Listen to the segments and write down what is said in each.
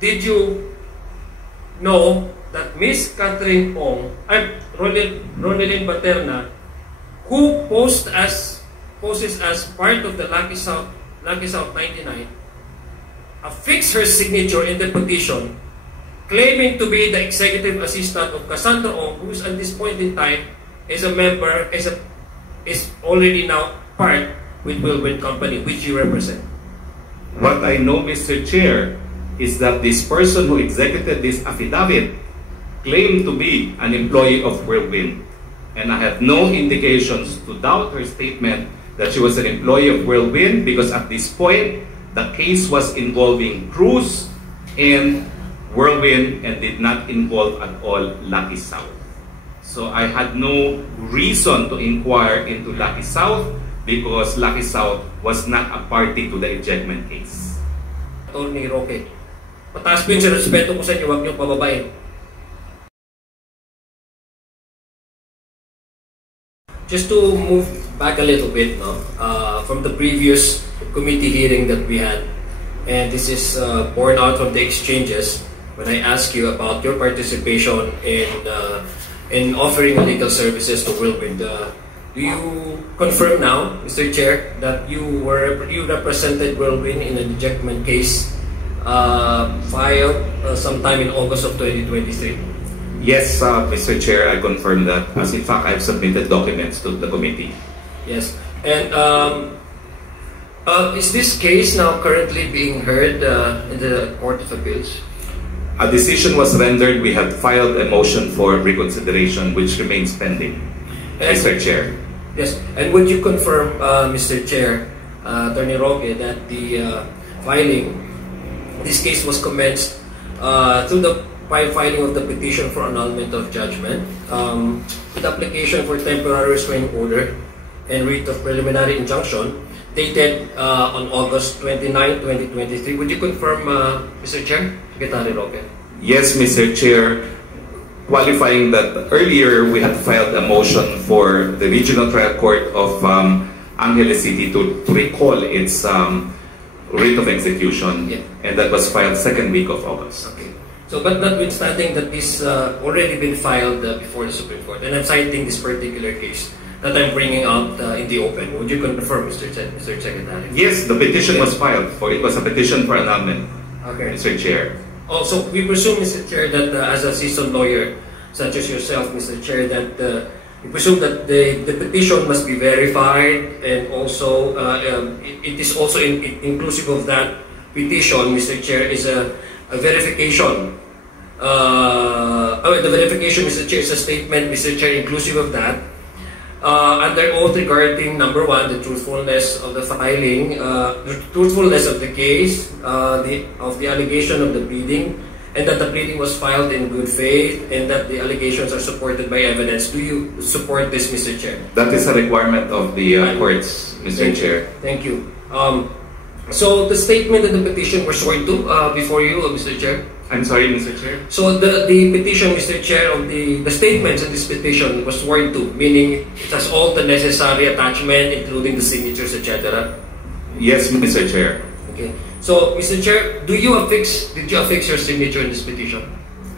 did you know that Miss Catherine Ong, Ronelyn Baterna, who poses as part of the Lucky South 99, affixed her signature in the petition, claiming to be the executive assistant of Cassandra Ong, who at this point in time is a member, is already now part with Whirlwind Company, which you represent? What I know, Mr. Chair, is that this person who executed this affidavit claimed to be an employee of Whirlwind. And I have no indications to doubt her statement that she was an employee of Whirlwind, because at this point, the case was involving Cruz and Whirlwind and did not involve at all Lucky South. So I had no reason to inquire into Lucky South because Lucky South was not a party to the ejectment case. Attorney Roque, pataas po yung respeto ko sa inyo, huwag niyong pababain. Just to move back a little bit, no, from the previous committee hearing that we had, and this is born out from the exchanges when I asked you about your participation in offering legal services to Whirlwind. Do you confirm now, Mr. Chair, that you represented Whirlwind in an ejectment case filed sometime in August of 2023? Yes, Mr. Chair, I confirm that. As in fact, I've submitted documents to the committee. Yes. And is this case now currently being heard in the Court of Appeals? A decision was rendered. We have filed a motion for reconsideration, which remains pending, Mr. Chair. Yes. And would you confirm, Mr. Chair, Attorney Roque, that the this case was commenced through the filing of the petition for annulment of judgment, with application for temporary restraining order and writ of preliminary injunction dated on August 29, 2023. Would you confirm, Mr. Chair? Secretary Roque. Yes, Mr. Chair. Qualifying that earlier we had filed a motion for the Regional Trial Court of Angeles City to recall its writ of execution, yeah. And that was filed second week of August. Okay. So, but notwithstanding that this already been filed before the Supreme Court, and I'm citing this particular case that I'm bringing out in the open, would you confirm, Mr. Secretary? Yes, the petition was filed. It was a petition for annulment, okay. Mr. Chair. Also, we presume, Mr. Chair, that as a seasoned lawyer, such as yourself, Mr. Chair, that we presume that the petition must be verified, and also it is also inclusive of that petition, Mr. Chair, is a verification. The verification, Mr. Chair, is a statement, Mr. Chair, inclusive of that, under oath regarding, number one, the truthfulness of the filing, the truthfulness of the case, of the allegation of the pleading, and that the pleading was filed in good faith, and that the allegations are supported by evidence. Do you support this, Mr. Chair? That is a requirement of the courts, Mr. Chair. Thank you. So the statement and the petition were sworn to before you, Mr. Chair? I'm sorry, Mr. Chair? So the petition, Mr. Chair, of the statements in this petition was sworn to, meaning it has all the necessary attachment, including the signatures, etc.? Yes, Mr. Chair. Okay. So, Mr. Chair, did you affix your signature in this petition?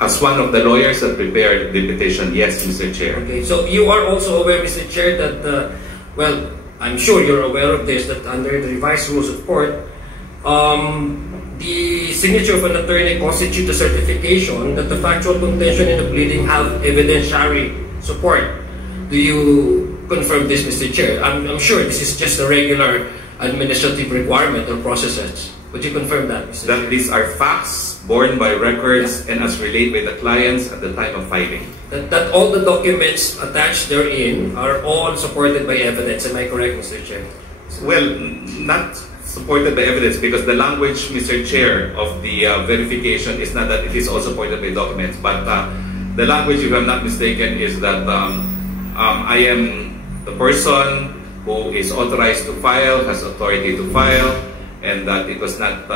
As one of the lawyers that prepared the petition, yes, Mr. Chair. Okay. So you are also aware, Mr. Chair, that well, I'm sure you're aware of this, that under the revised rules of court, the signature of an attorney constitutes a certification that the factual contention in the pleading have evidentiary support. Do you confirm this, Mr. Chair? I'm sure this is just a regular administrative requirement or processes. Would you confirm that, Mr. Chair? That these are facts borne by records, yeah, and as relayed by the clients at the time of filing. That all the documents attached therein are all supported by evidence. Am I correct, Mr. Chair? Well, not supported by evidence, because the language, Mr. Chair, of the verification is not that it is all supported by documents, but the language, if I'm not mistaken, is that I am the person who is authorized to file, has authority to file, and that it was not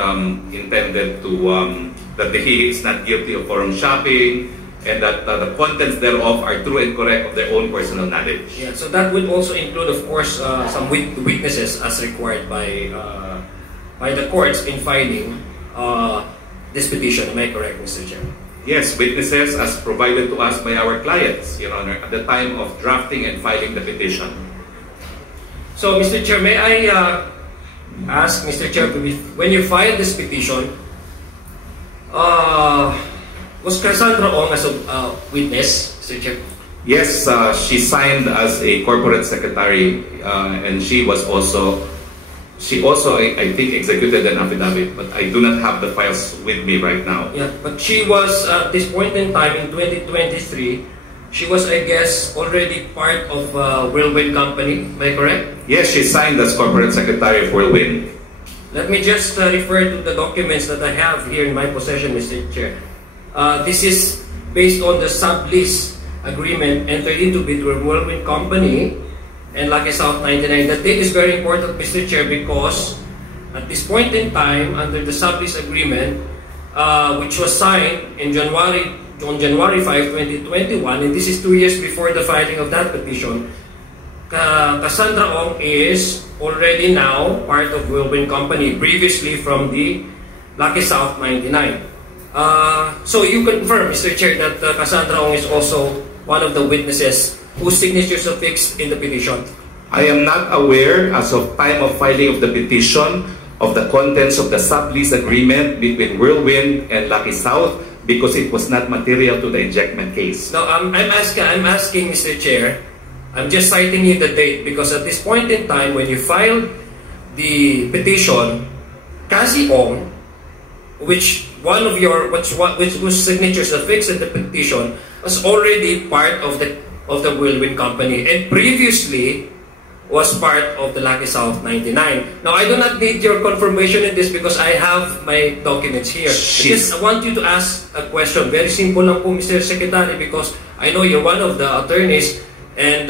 intended to, that he is not guilty of forum shopping, and that the contents thereof are true and correct of their own personal knowledge. Yeah, so that would also include, of course, some weaknesses as required by the courts in filing this petition. Am I correct, Mr. Chair? Yes, witnesses as provided to us by our clients, Your Honor, at the time of drafting and filing the petition. So, Mr. Chair, may I ask, Mr. Chair, when you filed this petition, was Cassandra Ong as a witness, Mr. Chair? Yes, she signed as a corporate secretary, and she also, I think, executed an affidavit, but I do not have the files with me right now. Yeah, but she was, at this point in time, in 2023, she was, I guess, already part of Whirlwind Company. Am I correct? Yes, she signed as corporate secretary of Whirlwind. Let me just refer to the documents that I have here in my possession, Mr. Chair. This is based on the sublease agreement entered into between Whirlwind Company and Lucky South 99. That date is very important, Mr. Chair, because at this point in time, under the sublease agreement, which was signed on January 5, 2021, and this is 2 years before the filing of that petition, Cassandra Ong is already now part of Whirlwind Company, previously from the Lucky South 99. So you confirm, Mr. Chair, that Cassandra Ong is also one of the witnesses whose signatures are fixed in the petition? I am not aware, as of time of filing of the petition, of the contents of the sublease agreement between Whirlwind and Lucky South, because it was not material to the ejectment case. No, I'm asking, Mr. Chair, I'm just citing you the date, because at this point in time, when you filed the petition, Cassie Ong, which whose signatures are fixed in the petition, was already part of the Whirlwind Company, and previously was part of the Lucky South 99. Now, I do not need your confirmation in this because I have my documents here. I want you to ask a question. Very simple lang po, Mr. Secretary, because I know you're one of the attorneys, and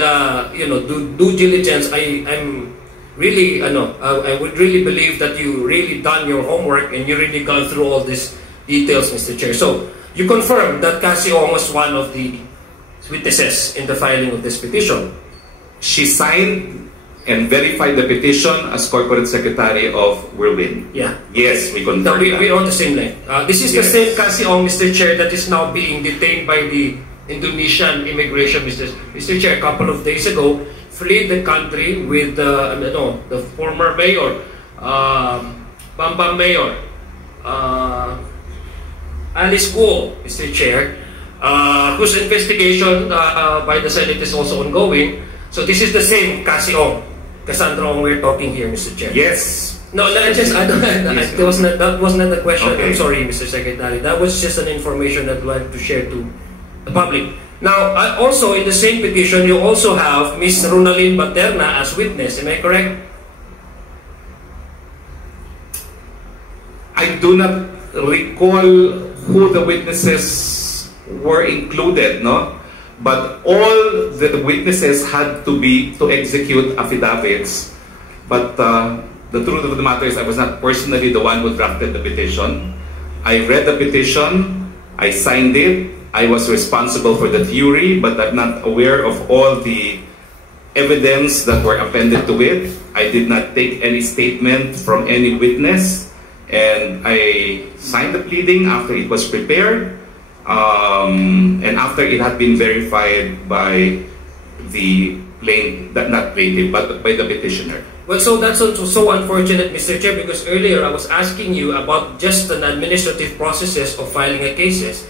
due diligence. I'm really, I would really believe that you really done your homework and you really gone through all these details, Mr. Chair. So, you confirm that Cassie Ong was one of the witnesses in the filing of this petition. She signed and verified the petition as corporate secretary of Whirlwind. Yeah. Yes, we confirm that. We're on the same line. This is the same Cassie Ong, Mr. Chair, that is now being detained by the Indonesian immigration, Mr. Chair. A couple of days ago, fled the country with the former mayor, Bambang Mayor, Alice Guo, Mr. Chair, whose investigation by the Senate is also ongoing. So this is the same Cassie Ong, Cassandra Ong we're talking here, Mr. Chair. Yes. No, that was not the question. Okay. I'm sorry, Mr. Secretary. That was just an information that I wanted to share to the public. Now, also in the same petition, you also have Ms. Ronalyn Baterna as witness. Am I correct? I do not recall who the witnesses were included, no? But all the witnesses had to execute affidavits. But the truth of the matter is I was not personally the one who drafted the petition. I read the petition, I signed it, I was responsible for the theory, but I'm not aware of all the evidence that were appended to it. I did not take any statement from any witness, and I signed the pleading after it was prepared, and after it had been verified by the not plaintiff, but by the petitioner. Well, so that's also so unfortunate, Mr. Chair, because earlier I was asking you about just an administrative processes of filing a cases,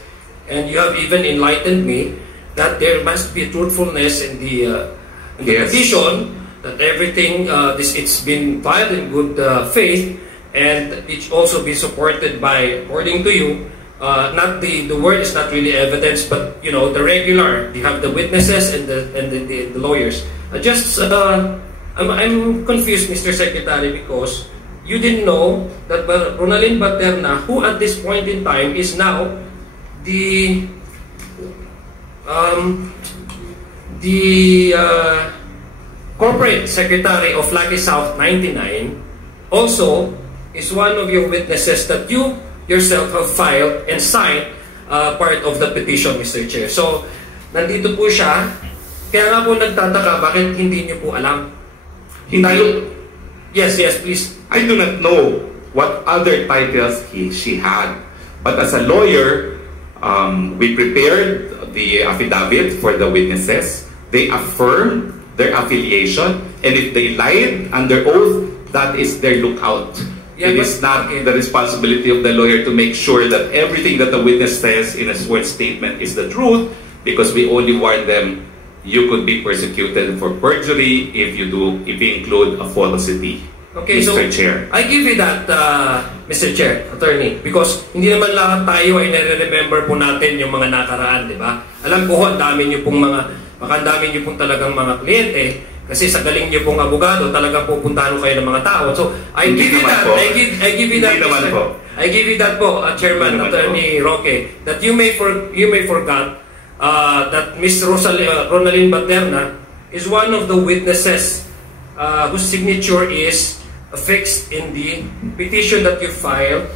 and you have even enlightened me that there must be truthfulness in the petition, that everything it's been filed in good faith, and it's also been supported by, according to you, not the word is not really evidence, but the regular. You have the witnesses and the lawyers. I'm confused, Mr. Secretary, because you didn't know that Ronalyn Baterna, who at this point in time is now the corporate secretary of Lucky South 99, also is one of your witnesses that you yourself have filed and signed part of the petition, Mr. Chair. So, nandito po siya. Kaya nga po nagtataka, bakit hindi niyo po alam? Yes, please. I do not know what other titles she had, But as a lawyer, we prepared the affidavit for the witnesses. They affirmed their affiliation, and if they lied under oath, that is their lookout. Yeah, it is not the responsibility of the lawyer to make sure that everything that the witness says in a sworn statement is the truth, because we only warn them you could be persecuted for perjury if you include a falsity. Okay, Mr. so Chair. I give you that, Mr. Chair, Attorney, because hindi naman lahat tayo ay nare-remember po natin yung mga nakaraan, di ba? Alam ko, ang dami niyo pong baka ang dami niyo pong talagang mga kliyente, kasi sa galing niyo pong abogado, talagang pupuntahan kayo ng mga tao. So, I give you that, I give you that, I give you that po, Chairman, Attorney Roque, that you may forget that Ms. Ronalyn Baterna is one of the witnesses whose signature is affixed in the petition that you filed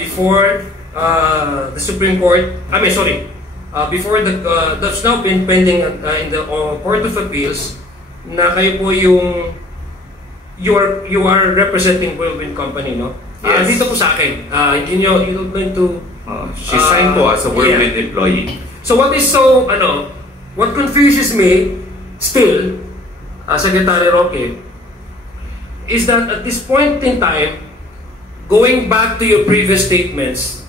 before the Supreme Court. Before that's now been pending in the Court of Appeals. Na kayo po yung you are representing Whirlwind Company, no? Yes. Dito po sa akin, you don't going to. She signed po as a Whirlwind employee. So what confuses me still, Secretary Roque, is that at this point in time, going back to your previous statements,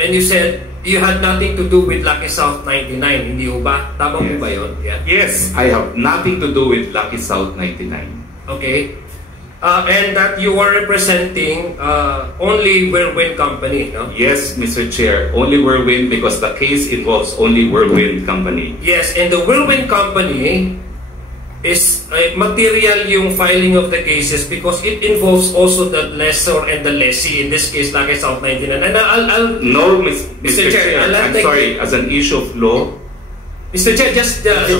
and you said you had nothing to do with Lucky South 99, hindi ho ba? Tama po ba yun? Yeah. Yes, I have nothing to do with Lucky South 99. Okay. And that you are representing only Whirlwind Company, no? Yes, Mr. Chair, only Whirlwind, because the case involves only Whirlwind Company. Yes, and the Whirlwind Company is material yung filing of the cases because it involves also the lessor and the lessee, in this case, Lucky South 99. And No, Mr. Chair, I'm sorry, as an issue of law. Mr. Chair, just let's lay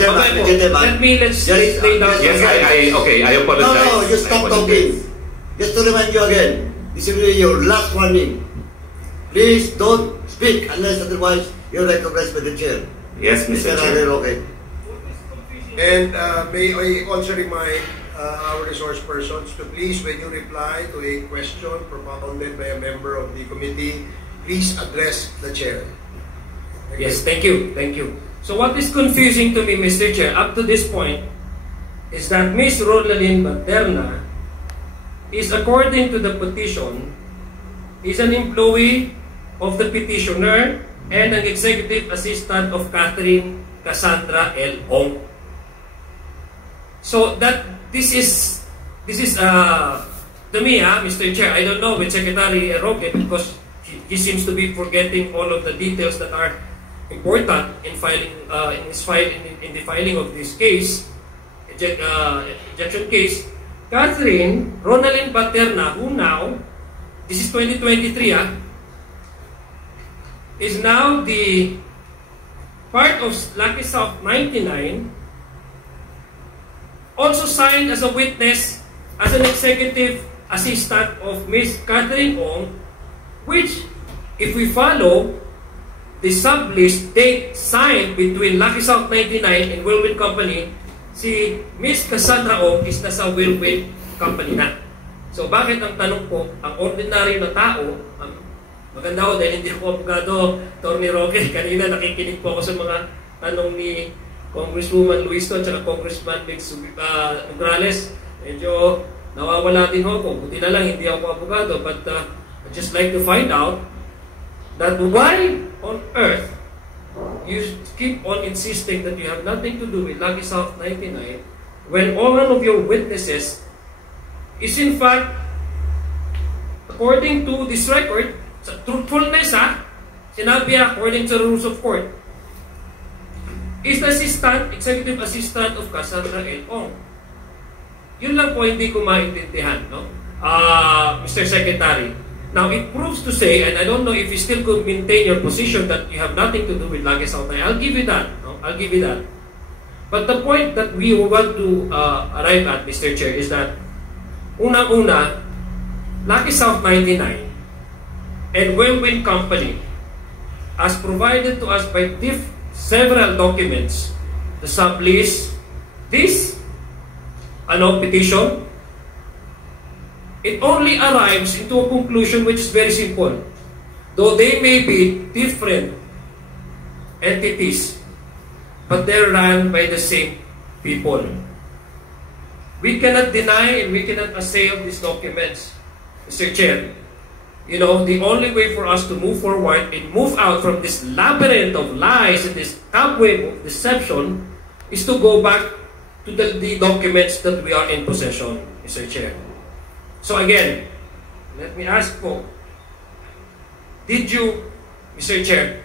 down. Yes, I apologize. No, just stop talking. Just to remind you again, this is your last warning. Please don't speak unless otherwise you're recognized by the chair. Yes, Mr. Chair. Okay. And may I also remind our resource persons to please, when you reply to a question propounded by a member of the committee, please address the chair. Yes, thank you. So what is confusing to me, Mr. Chair, up to this point, is that Ms. Ronalyn Baterna is, according to the petition, is an employee of the petitioner and an executive assistant of Catherine Cassandra L. Ong. So that this is to me, Mr. Chair, I don't know with Secretary Roque, because he seems to be forgetting all of the details that are important in the filing of this case, ejection case. Catherine Ronalyn Baterna, who now, this is 2023, is now the part of Lucky South 99, also signed as a witness as an executive assistant of Ms. Catherine Ong, which, if we follow the sublist date signed between Lucky South 99 and Whirlwind Company, si Ms. Cassandra Ong is nasa Whirlwind Company na. So bakit ang tanong ko, ang ordinary na tao, maganda ho dahil hindi ako abogado, Attorney Roque, kanina nakikinig po ako sa mga tanong ni Congresswoman Luisto at saka Congressman Mix Nograles. Medyo nawawala din ako. Buti na lang hindi ako abogado, but I'd just like to find out that why on earth you keep on insisting that you have nothing to do with Lucky South 99 when all of your witnesses is in fact, according to this record, sa truthfulness sinabi according to the rules of court, is the executive assistant of Cassandra L. Ong. Yun lang po hindi ko maintindihan, no? Mr. Secretary. Now, it proves to say, and I don't know if you still could maintain your position that you have nothing to do with Lucky South 99. I'll give you that. No? I'll give you that. But the point that we want to arrive at, Mr. Chair, is that unang-una, Lucky South 99 and Whirlwind Company, as provided to us by several documents, the sublease, this petition, it only arrives into a conclusion which is very simple. though they may be different entities, but they're run by the same people. We cannot deny and we cannot assail these documents, Mr. Chair. You know, the only way for us to move forward and move out from this labyrinth of lies and this cobweb of deception is to go back to the documents that we are in possession, Mr. Chair. So again, let me ask po, did you, Mr. Chair,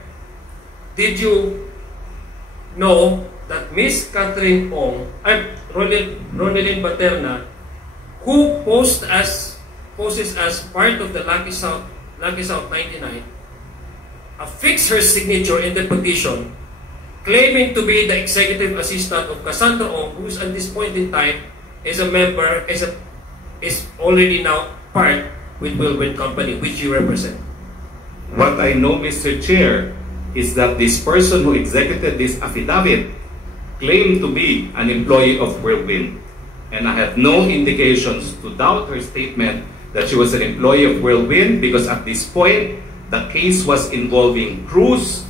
did you know that Miss Catherine Ong, Ronelyn Baterna, who poses as part of the Lucky South 99, affixed her signature in the petition, claiming to be the executive assistant of Cassandra Ong, who at this point in time is a member, is already now part with Whirlwind Company, which you represent? What I know, Mr. Chair, is that this person who executed this affidavit claimed to be an employee of Whirlwind. And I have no indications to doubt her statement that she was an employee of Whirlwind, because at this point, the case was involving Cruz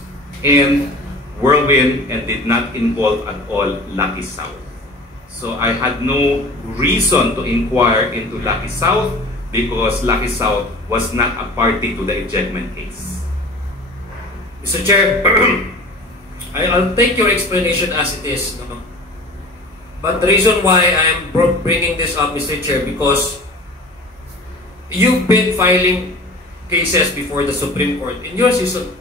and Whirlwind and did not involve at all Lucky South. So I had no reason to inquire into Lucky South because Lucky South was not a party to the ejectment case. Mr. Chair, I'll take your explanation as it is. No? But the reason why I'm bringing this up, Mr. Chair, because you've been filing cases before the Supreme Court in your season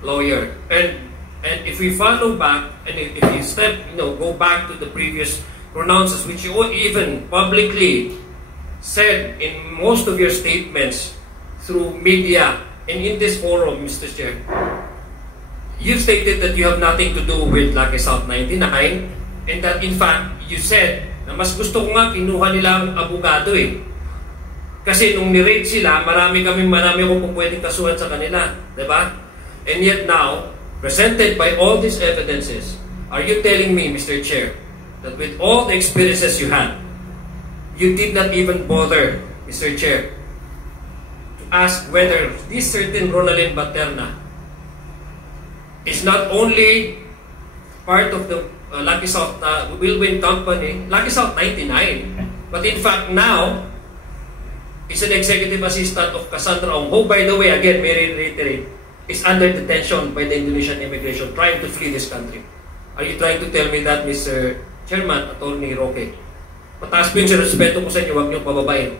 lawyer. And if we follow back, and if you go back to the previous pronouncements, which you even publicly said in most of your statements through media and in this forum, Mr. Chair, you stated that you have nothing to do with Lucky South 99, and that in fact, you said na mas gusto ko nga kinuha nila ang abogado eh. Kasi nung ni-raid sila, marami akong pwedeng kasuhan sa kanila. Diba? And yet now, presented by all these evidences, are you telling me, Mr. Chair, that with all the experiences you had, you did not even bother, Mr. Chair, to ask whether this certain Ronelyn Baterna is not only part of the Lucky South Whirlwind Company, Lucky South 99, but in fact now is an executive assistant of Cassandra Ong, who, by the way, again, may reiterate, is under detention by the Indonesian immigration, trying to flee this country. Are you trying to tell me that, Mr. Chairman, Attorney Roque? Pataas po yung respeto ko sa inyo, huwag niyong pababain.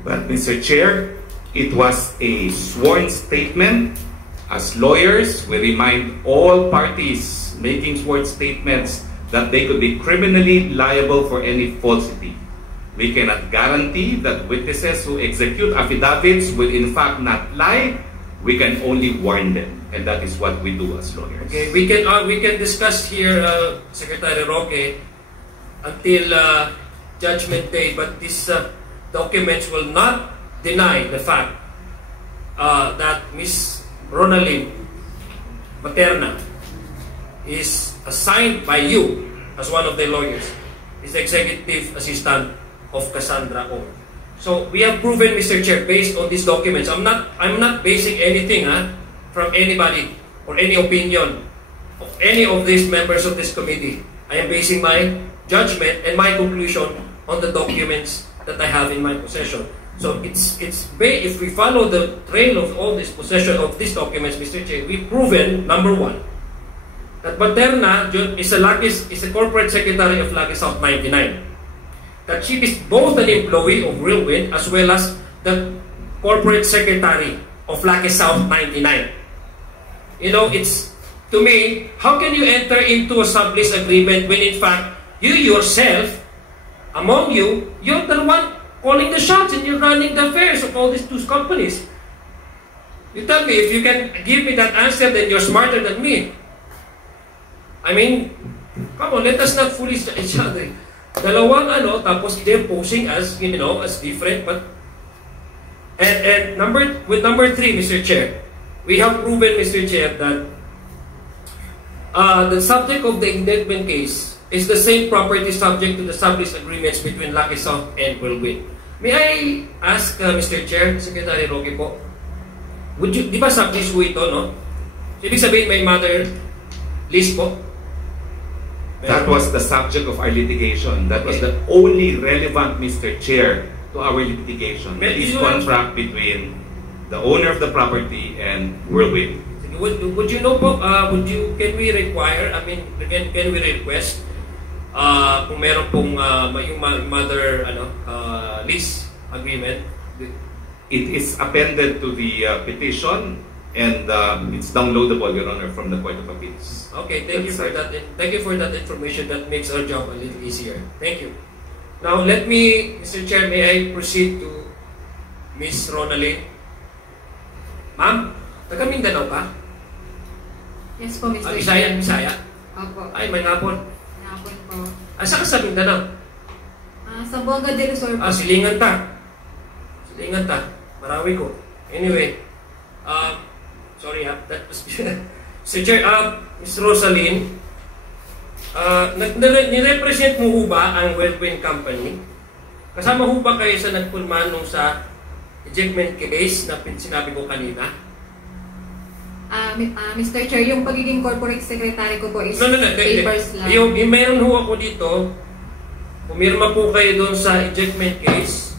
But Mr. Chair, it was a sworn statement. As lawyers, we remind all parties making sworn statements that they could be criminally liable for any falsity. We cannot guarantee that witnesses who execute affidavits will in fact not lie. We can only warn them, and that is what we do as lawyers. Okay, we can discuss here, Secretary Roque, until Judgment Day, but these documents will not deny the fact that Ms. Ronelyn Baterna is assigned by you as one of the lawyers, is the executive assistant of Cassandra Ong. So we have proven, Mr. Chair, based on these documents. I'm not basing anything from anybody or any opinion of any of these members of this committee. I am basing my judgment and my conclusion on the documents that I have in my possession. So if we follow the trail of all this possession of these documents, Mr. Chair, we've proven, number one, that Baterna is a corporate secretary of Lucky South 99. That she is both an employee of Whirlwind as well as the corporate secretary of Lucky South 99. You know, it's, to me, how can you enter into a sublease agreement when in fact, you yourself, among you, you're the one calling the shots and you're running the affairs of all these two companies? You tell me, if you can give me that answer, then you're smarter than me. I mean, come on, let us not foolish each other. Dalawang tapos they're posing as, as different, but and with number 3, Mr. Chair, we have proven, Mr. Chair, that the subject of the indictment case is the same property subject to the sublease agreements between Lucky South and Whirlwind. May I ask, Mr. Chair, Secretary Roque po, would you, di ba sublease po ito, no? So, ibig sabihin may mother lease po? That was the subject of our litigation. That was the only relevant, Mr. Chair, to our litigation. This contract between the owner of the property and Whirlwind. Would you know po, can we require, I mean, can we request kung meron pong yung mother lease agreement? It is appended to the petition and it's downloadable, Your Honor, from the Court of Appeals. Okay, thank you for that. Thank you for that information. That makes our job a little easier. Thank you. Now, let me, Mr. Chair, may I proceed to Ms. Ronaldin? Ma'am, taga Mindanao ba? Yes po, Mr. Bisaya, Chair. Bisaya? Opo. Ay, may ngapon. Ngapon po. Asa ka sa Mindanao? Sa Boga del Sur po. Silingan ta. Silingan ta. Marawi ko. Anyway, sorry ha, that was Mr. Chair, Ms. Rosalyn, nirepresent mo ho ba ang Whirlwind Company? Kasama ho ba kayo sa nagpulman nung sa ejectment case na sinabi ko kanina? Mr. Chair, yung pagiging corporate secretary ko po is No, papers lang. Yung meron ho ako dito, pumirma po kayo doon sa ejectment case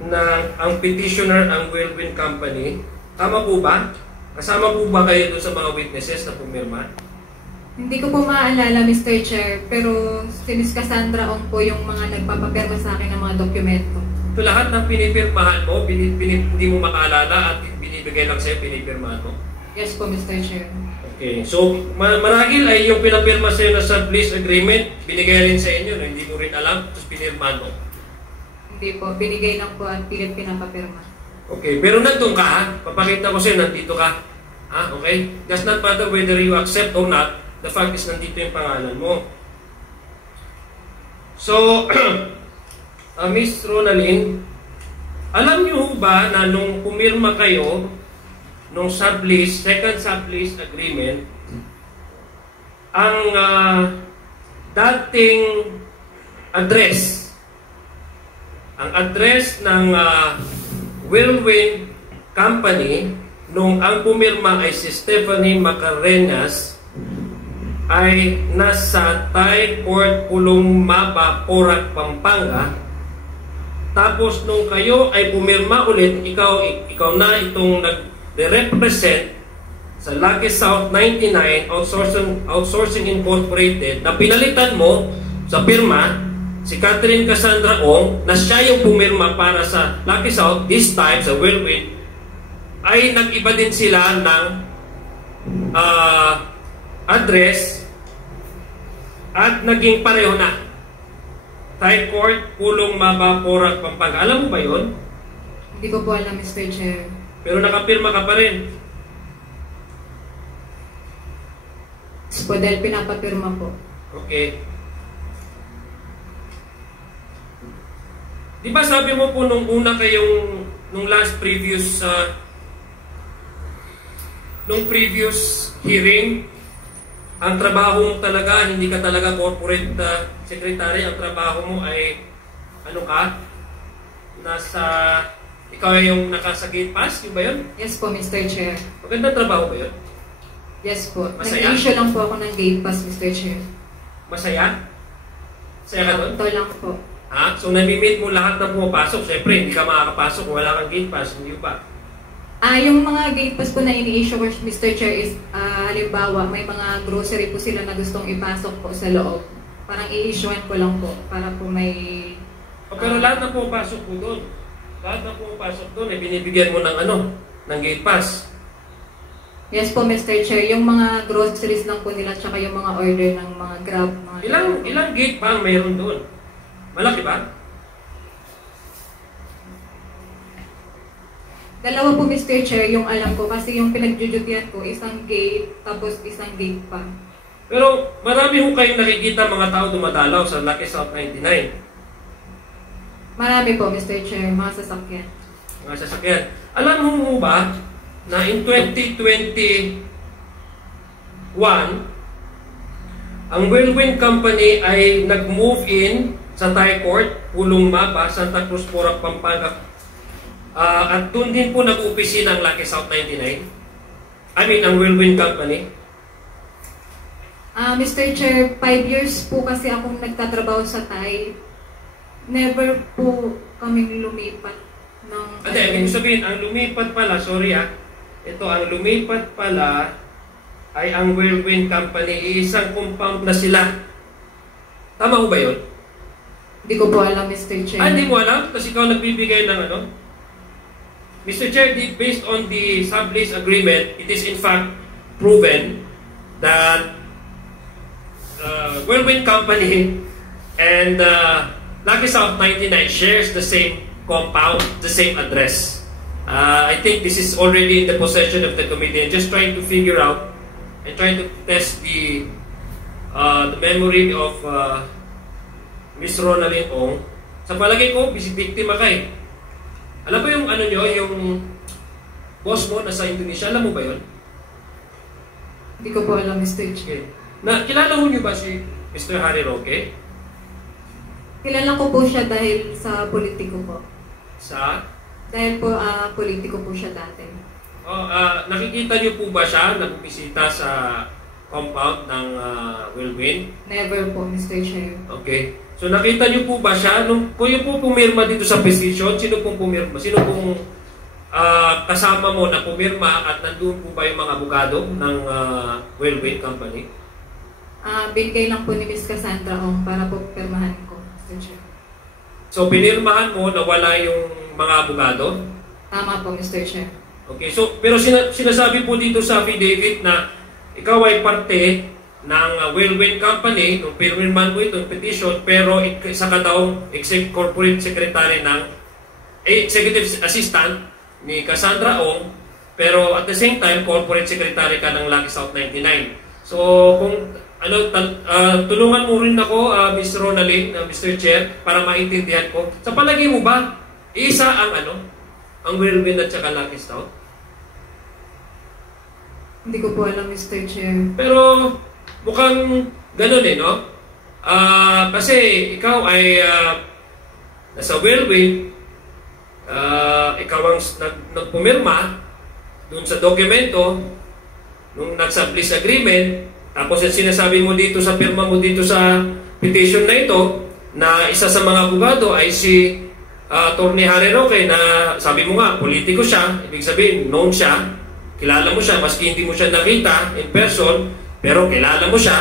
na ang petitioner ang Whirlwind Company. Tama po ba? Kasama po ba kayo doon sa mga witnesses na pumirma? Hindi ko po maalala, Mr. Chair, pero si Ms. Cassandra Ong po yung mga nagpapapirma sa akin ng mga dokumento. So lahat ng pinipirmahan mo, hindi mo makaalala at binibigay lang sa'yo, pinipirmahan mo? Yes po, Mr. Chair. Okay, so marahil ay yung pinapirma sa'yo na sublease agreement, binigay rin sa inyo, no? Hindi mo rin alam, tapos pinirmahan mo? Hindi po, binigay lang po at pilit pinapapirma. Okay, pero nandun ka ha? Papakita ko sa'yo, nandito ka. Ha? Okay? Does not matter whether you accept or not, the fact is nandito yung pangalan mo. So, Miss Ronaldin, alam niyo ba na nung pumirma kayo nung sublease, second sublease agreement, ang dating address ng Whirlwind Company nung ang pumirma ay si Stephanie Macarenas ay nasa Thai Court Pulong Maba, Porac, Pampanga. Tapos nung kayo ay pumirma ulit, ikaw na itong nag-represent sa Lucky South 99 Outsourcing Incorporated na pinalitan mo sa pirma si Catherine Cassandra Ong na siya yung pumirma para sa Lucky South, this time sa Whirlwind, ay nag-iba din sila ng address at naging pareho na. Thai Court, Pulong Maba, Porac, Pampanga. Alam mo ba yun? Hindi ko po alam, Mr. Chair. Pero nakapirma ka pa rin. Po, dahil pinapapirma po. Okay. Di ba sabi mo po nung una kayong, nung last previous, nung previous hearing, ang trabaho mo talaga, hindi ka talaga corporate secretary, ang trabaho mo ay, ano ka? Ikaw ay yung nakasa gate pass, yun ba yun? Yes po, Mr. Chair. Magandang trabaho ba yun? Yes po. Masaya? Nag-issue lang po ako ng gate pass, Mr. Chair. Masaya? Masaya ka doon? Ito lang po. Ha? So, nami-meet mo lahat na pumapasok. Siyempre, hindi ka makakapasok kung wala kang gate pass, hindi ba? Yung mga gate pass po na ini-issue ko, Mr. Chair, is halimbawa, may mga grocery po sila na gustong ipasok po sa loob. Parang i-issuean ko lang po para po may... Pero lahat na pumapasok po doon. Lahat na pumapasok doon, binibigyan mo ng ng gate pass. Yes po, Mr. Chair. Yung mga groceries lang po nila, tsaka yung mga order ng mga Grab. Ilang gate pa ang mayroon doon? Malaki ba? Dalawa po, Mr. Chair, yung alam ko. Kasi yung pinag-duty-an ko, isang gate, tapos isang gate pa. Pero marami ho kayong nakikita mga tao dumadalaw sa Lucky South 99. Marami po, Mr. Chair, mga sasakyan. Mga sasakyan. Alam mo ba na in 2021, ang Whirlwind Company ay nag-move in sa Thai Court, Pulong Maba, Santa Cruz, Porac, Pampanga. At doon din po nag-opisina ang Lucky South 99. I mean, ang Whirlwind Company. Mr. Chair, 5 years po kasi akong nagtatrabaho sa Thai. Never po kaming lumipat ng... Hindi, ibig sabihin, ang lumipat pala, sorry ito, ang lumipat pala ay ang Whirlwind Company, isang compound na sila. Tama ko ba yun? Hindi ko po alam, Mr. Chair. Hindi mo alam? Kasi ikaw nagbibigay ng ano? Mr. Chair, based on the sublease agreement, it is in fact proven that Whirlwind Company and Lucky South 99 shares the same compound, the same address. I think this is already in the possession of the committee and just trying to figure out and trying to test the memory of Miss Ronaldin Ong. Sa palagay ko, biktima ka eh. Alam mo yung ano nyo, yung boss mo nasa Indonesia, alam mo ba yun? Hindi ko po alam, Mr. Chair. Kilala mo niyo ba si Mr. Harry Roque? Kilala ko po siya dahil sa politiko po. Sa? Dahil po politiko po siya dati. Nakikita niyo po ba siya nagpisita sa compound ng Whirlwind? Never po, Mr. Chair. Okay. So nakita niyo po ba siya? Kung yung po pumirma dito sa petition, sino pong pumirma? Sino pong kasama mo na pumirma at nandun po ba yung mga abogado ng Whirlwind Company? Binigay lang po ni Miss Cassandra Ong para po pirmahan ko, Mr. Chair. So pinirmahan mo na wala yung mga abogado? Tama po, Mr. Chair. Okay, so pero sinasabi po dito sa affidavit na ikaw ay parte ng Whirlwind Company nung pinirmahan mo itong petition, pero isa ka daw corporate secretary ng executive assistant ni Cassandra Ong, pero at the same time corporate secretary ka ng Lucky South 99. So kung tulungan mo rin ako, Ms. Ronaldin, Mr. Chair, para maintindihan ko. Sa palagay mo ba, isa ang ang Whirlwind at saka Lucky South? Hindi ko po alam, Mr. Chair. Pero mukhang ganun no? Kasi ikaw ay nasa Whirlwind, ikaw ang nagpumirma dun sa dokumento nung nag-sublease agreement. Tapos yung sinasabi mo dito sa pirma mo dito sa petition na ito na isa sa mga abogado ay si Attorney Harry Roque na sabi mo nga, politiko siya, ibig sabihin, known siya, kilala mo siya, maski hindi mo siya nakita in person, pero kilala mo siya,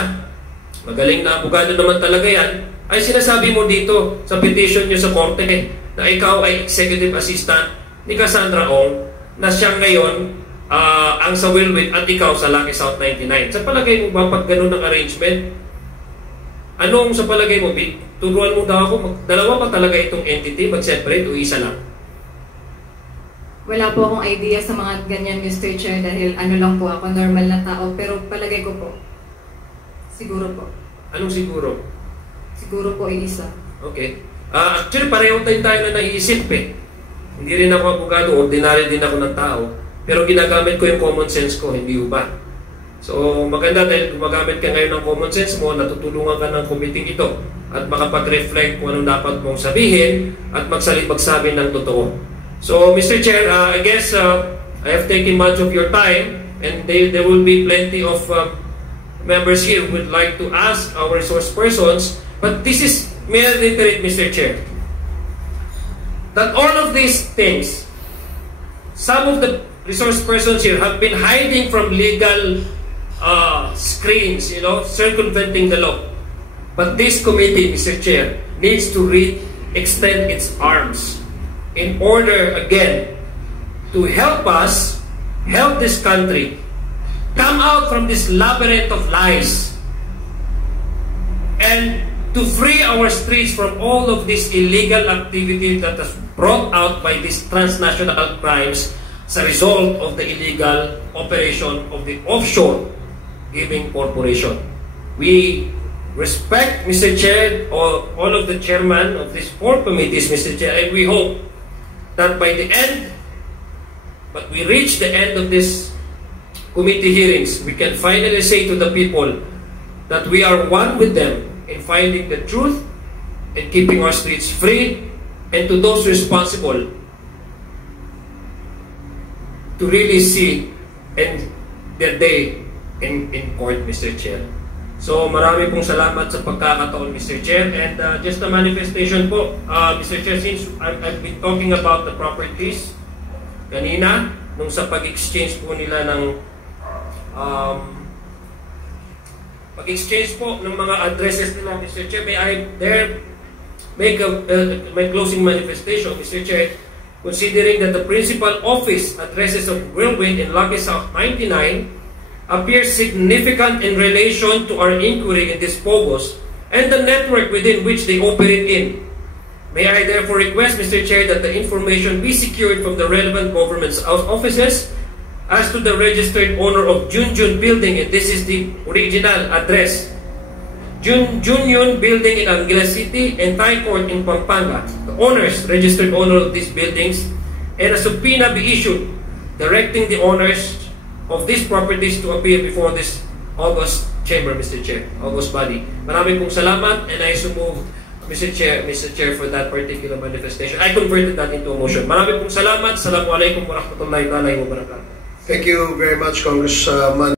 magaling na abogado naman talaga yan, ay sinasabi mo dito sa petition nyo sa korte na ikaw ay executive assistant ni Cassandra Ong na siya ngayon ang sa Whirlwind at ikaw sa Lucky South 99. Sa palagay mo ba pag ganun ang arrangement? Anong sa palagay mo? Turuan mo daw ako, dalawa pa talaga itong entity, mag-separate o isa lang? Wala po akong idea sa mga ganyan, Mr. Chair, dahil lang po ako, normal na tao, pero palagay ko po, siguro po. Anong siguro? Siguro po ay isa. Okay. Actually, pareho tayo na naiisip eh. Hindi rin ako abogado, ordinary din ako ng tao. Pero ginagamit ko yung common sense ko, hindi ba? So maganda dahil gumagamit ka ngayon ng common sense mo, natutulungan ka ng committee ito at makapag-reflect kung anong dapat mong sabihin at magsabi ng totoo. So Mr. Chair, I guess I have taken much of your time and there will be plenty of members here who would like to ask our resource persons, but this is, may I reiterate, Mr. Chair, that all of these things, some of the resource persons here have been hiding from legal screens, circumventing the law. But this committee, Mr. Chair, needs to extend its arms in order, again, to help us, help this country, come out from this labyrinth of lies, and to free our streets from all of this illegal activity that is brought out by these transnational crimes as a result of the illegal operation of the offshore giving corporation. We respect, Mr. Chair, all of the chairman of these 4 committees, Mr. Chair, and we hope that by the end, but we reach the end of this committee hearings, we can finally say to the people that we are one with them in finding the truth and keeping our streets free, and to those responsible to really see and their day in court, Mr. Chair. So marami pong salamat sa pagkakataon, Mr. Chair. And just a manifestation po, Mr. Chair, since I've been talking about the properties kanina, nung sa pag-exchange po nila ng pag-exchange po ng mga addresses nila, Mr. Chair, may I there make my closing manifestation, Mr. Chair, considering that the principal office addresses of Whirlwind in Lucky South 99 appears significant in relation to our inquiry in this POGOS and the network within which they operate in. May I therefore request, Mr. Chair, that the information be secured from the relevant government's offices as to the registered owner of Junjun Building, and this is the original address. Junyun Building in Angeles City and Thai Court in Pampanga, the owners, registered owner of these buildings, and a subpoena be issued directing the owners of these properties to appear before this August chamber, Mr. Chair, August body. Maraming pong salamat, and I so moved, Mr. Chair, for that particular manifestation. I converted that into a motion. Maraming pong salamat. Assalamualaikum warahmatullahi wabarakatuh. Thank you very much, Congressman